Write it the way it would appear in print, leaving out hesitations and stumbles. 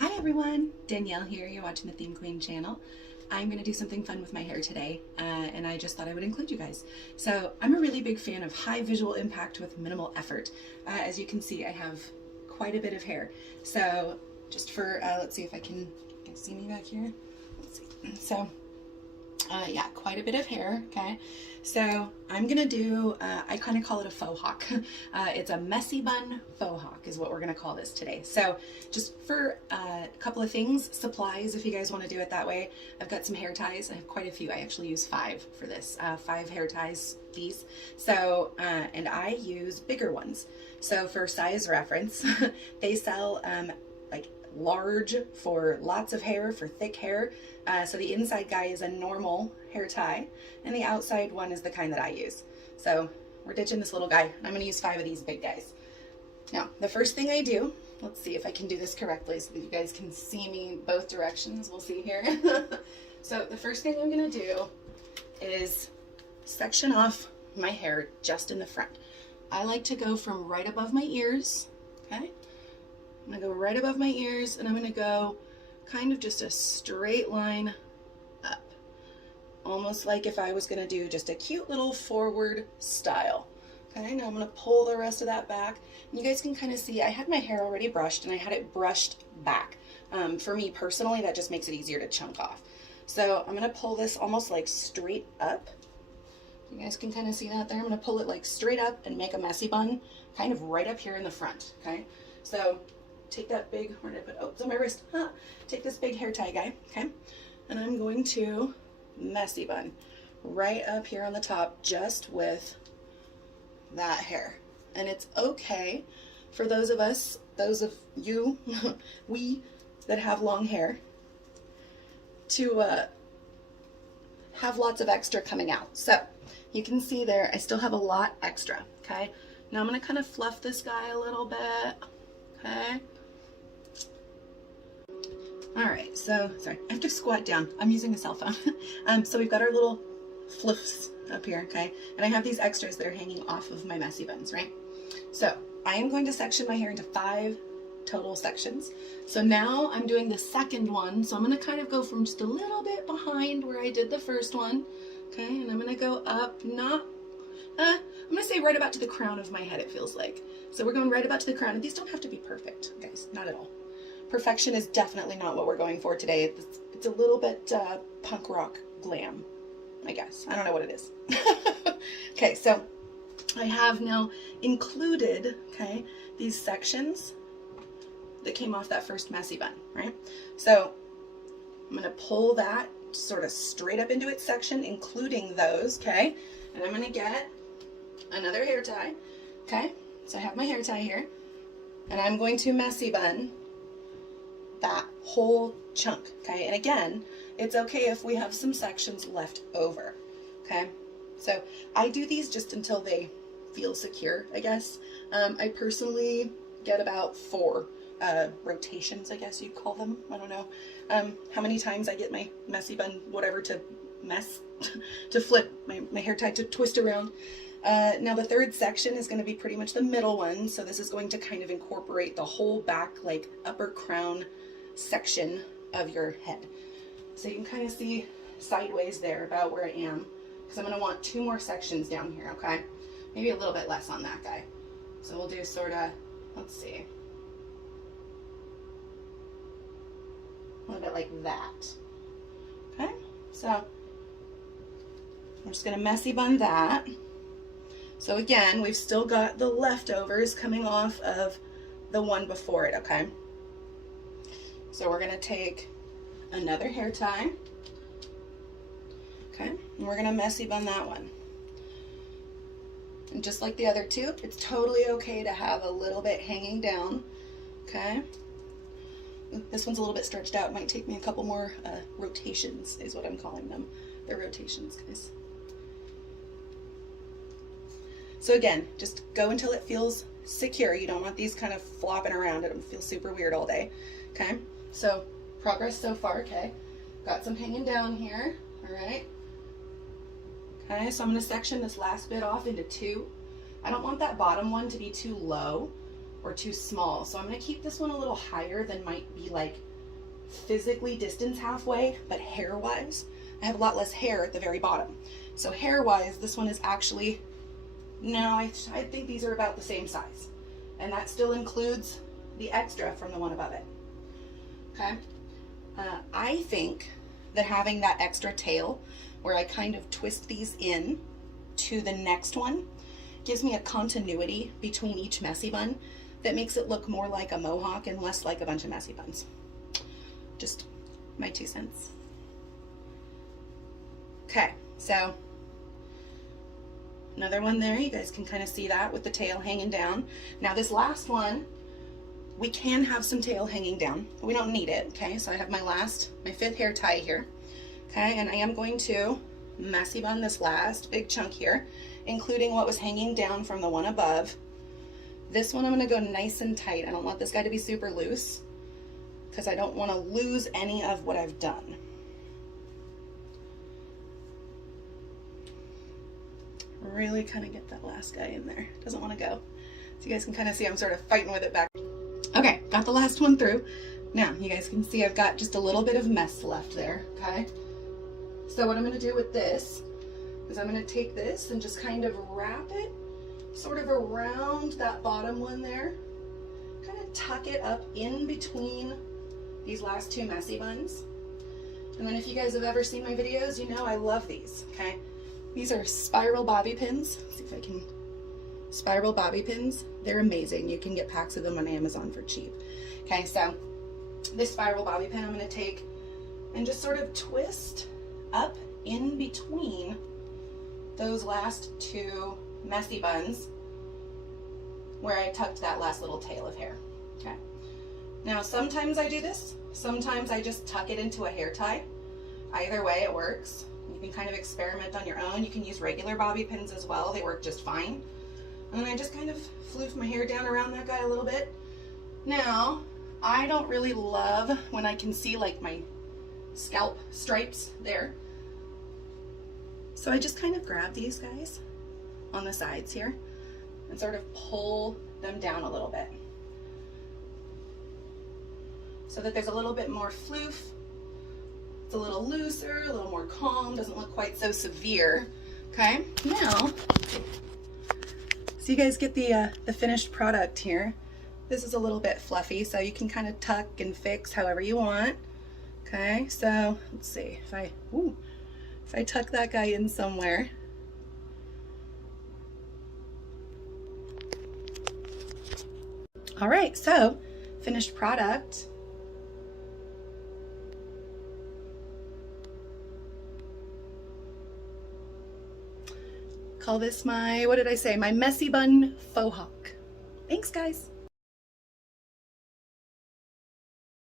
Hi everyone, Danielle here. You're watching the Theme Queen channel. I'm going to do something fun with my hair today, and I just thought I would include you guys. So I'm a really big fan of high visual impact with minimal effort. As you can see, I have quite a bit of hair. So just for, let's see if I can see me back here. Let's see. So yeah, quite a bit of hair, okay? So I'm gonna do, I kind of call it a faux hawk. It's a messy bun faux hawk is what we're gonna call this today. So just for a couple of things, supplies, if you guys wanna do it that way. I've got some hair ties. I have quite a few. I actually use 5 for this, 5 hair ties, these. So, and I use bigger ones. So for size reference, they sell like large for lots of hair, for thick hair. So the inside guy is a normal hair tie, and the outside one is the kind that I use. So we're ditching this little guy. I'm gonna use 5 of these big guys. Now, the first thing I do, let's see if I can do this correctly so that you guys can see me both directions. We'll see here. So the first thing I'm gonna do is section off my hair just in the front. I like to go from right above my ears, okay? I'm gonna go right above my ears, and I'm gonna go kind of just a straight line up, almost like if I was gonna do just a cute little forward style. Okay, now I'm gonna pull the rest of that back. And you guys can kind of see I had my hair already brushed, and I had it brushed back. For me personally, that just makes it easier to chunk off. So I'm gonna pull this almost like straight up. You guys can kind of see that there. I'm gonna pull it like straight up and make a messy bun kind of right up here in the front, okay? So take that big, where did I put, oh, it's on my wrist. Huh. Take this big hair tie guy, okay? And I'm going to messy bun right up here on the top, just with that hair. And it's okay for those of us, those of you, we that have long hair, to have lots of extra coming out. So you can see there, I still have a lot extra, okay? Now I'm gonna kind of fluff this guy a little bit, okay? All right, so, sorry, I have to squat down. I'm using a cell phone. So we've got our little fluffs up here, okay? And I have these extras that are hanging off of my messy buns, right? So I am going to section my hair into 5 total sections. So now I'm doing the second one. So I'm gonna kind of go from just a little bit behind where I did the first one, okay? And I'm gonna go up, I'm gonna say right about to the crown of my head, it feels like. So we're going right about to the crown. And these don't have to be perfect, guys, not at all. Perfection is definitely not what we're going for today. It's a little bit punk rock glam, I guess. I don't know what it is. Okay, so I have now included, okay, these sections that came off that first messy bun, right? So I'm gonna pull that sort of straight up into its section, including those, okay? And I'm gonna get another hair tie, okay? So I have my hair tie here, and I'm going to messy bun that whole chunk, okay? And again, it's okay if we have some sections left over, okay? So I do these just until they feel secure, I guess. I personally get about 4 rotations, I guess you'd call them. I don't know how many times I get my messy bun, whatever, to mess, to flip, my hair tie to twist around. Now the third section is going to be pretty much the middle one, so this is going to kind of incorporate the whole back, like upper crown section of your head. So you can kind of see sideways there about where I am, because I'm going to want 2 more sections down here, okay? Maybe a little bit less on that guy. So we'll do sort of, let's see, a little bit like that, okay? So I'm just going to messy bun that. So again, we've still got the leftovers coming off of the one before it, okay? So we're gonna take another hair tie, okay? And we're gonna messy bun that one. And just like the other 2, it's totally okay to have a little bit hanging down, okay? This one's a little bit stretched out. It might take me a couple more rotations is what I'm calling them. They're rotations, guys. So again, just go until it feels secure. You don't want these kind of flopping around. It'll feel super weird all day, okay? So progress so far, okay? Got some hanging down here, all right? Okay, so I'm gonna section this last bit off into 2. I don't want that bottom one to be too low, or too small. So I'm gonna keep this one a little higher than might be like physically distance halfway, but hair wise, I have a lot less hair at the very bottom. So hair wise, this one is actually, no, I think these are about the same size. And that still includes the extra from the one above it. Okay. I think that having that extra tail where I kind of twist these in to the next one gives me a continuity between each messy bun that makes it look more like a mohawk and less like a bunch of messy buns. Just my 2 cents. Okay, so another one there. You guys can kind of see that with the tail hanging down. Now this last one, we can have some tail hanging down, but we don't need it, okay? So I have my 5th hair tie here, okay? And I am going to messy bun this last big chunk here, including what was hanging down from the one above. This one I'm gonna go nice and tight. I don't want this guy to be super loose because I don't wanna lose any of what I've done. Really kind of get that last guy in there. Doesn't wanna go. So you guys can kind of see I'm sort of fighting with it back. Okay, got the last one through. Now, you guys can see I've got just a little bit of mess left there, okay? So what I'm gonna do with this is I'm gonna take this and just kind of wrap it sort of around that bottom one there. Kind of tuck it up in between these last 2 messy buns. And then if you guys have ever seen my videos, you know I love these, okay? These are spiral bobby pins. Let's see if I can, spiral bobby pins. They're amazing. You can get packs of them on Amazon for cheap. Okay, so this spiral bobby pin I'm gonna take and just sort of twist up in between those last 2 messy buns where I tucked that last little tail of hair. Okay. Now sometimes I do this, sometimes I just tuck it into a hair tie. Either way it works. You can kind of experiment on your own. You can use regular bobby pins as well. They work just fine. And then I just kind of floof my hair down around that guy a little bit. Now, I don't really love when I can see like my scalp stripes there. So I just kind of grab these guys on the sides here and sort of pull them down a little bit so that there's a little bit more floof. It's a little looser, a little more calm, doesn't look quite so severe. Okay, now, so you guys get the finished product here. This is a little bit fluffy, so you can kind of tuck and fix however you want. Okay, so let's see if I tuck that guy in somewhere. All right, so finished product. Call this my, what did I say? My messy bun faux hawk. Thanks, guys.